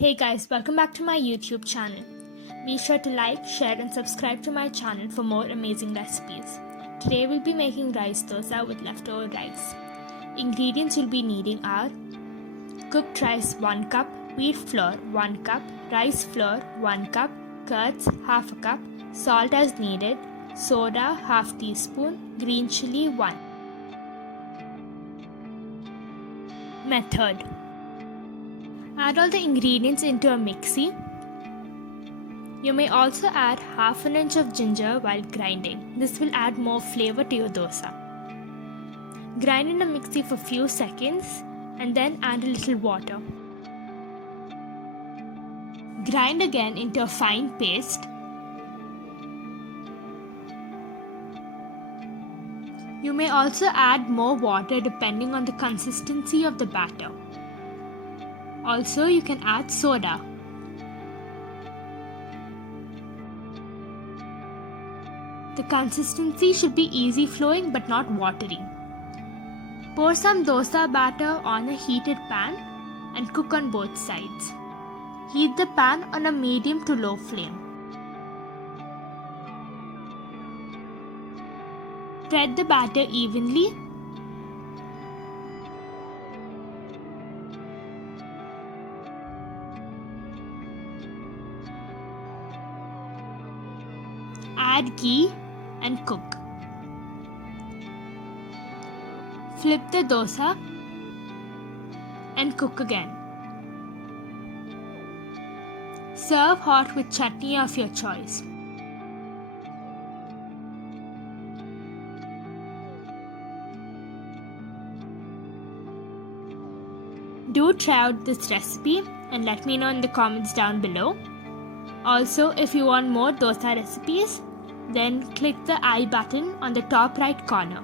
Hey guys, welcome back to my YouTube channel. Be sure to like, share and subscribe to my channel for more amazing recipes. Today we'll be making rice dosa with leftover rice. Ingredients you'll be needing are cooked rice 1 cup, wheat flour 1 cup, rice flour 1 cup, curds half a cup, salt as needed, soda half teaspoon, green chilli 1. Method: add all the ingredients into a mixie. You may also add half an inch of ginger while grinding. This will add more flavor to your dosa. Grind in a mixie for few seconds and then add a little water. Grind again into a fine paste. You may also add more water depending on the consistency of the batter. Also, you can add soda. The consistency should be easy flowing but not watery. Pour some dosa batter on a heated pan and cook on both sides. Heat the pan on a medium to low flame. Spread the batter evenly. Add ghee and cook. Flip the dosa and cook again. Serve hot with chutney of your choice. Do try out this recipe and let me know in the comments down below. Also, if you want more dosa recipes, then click the I button on the top right corner.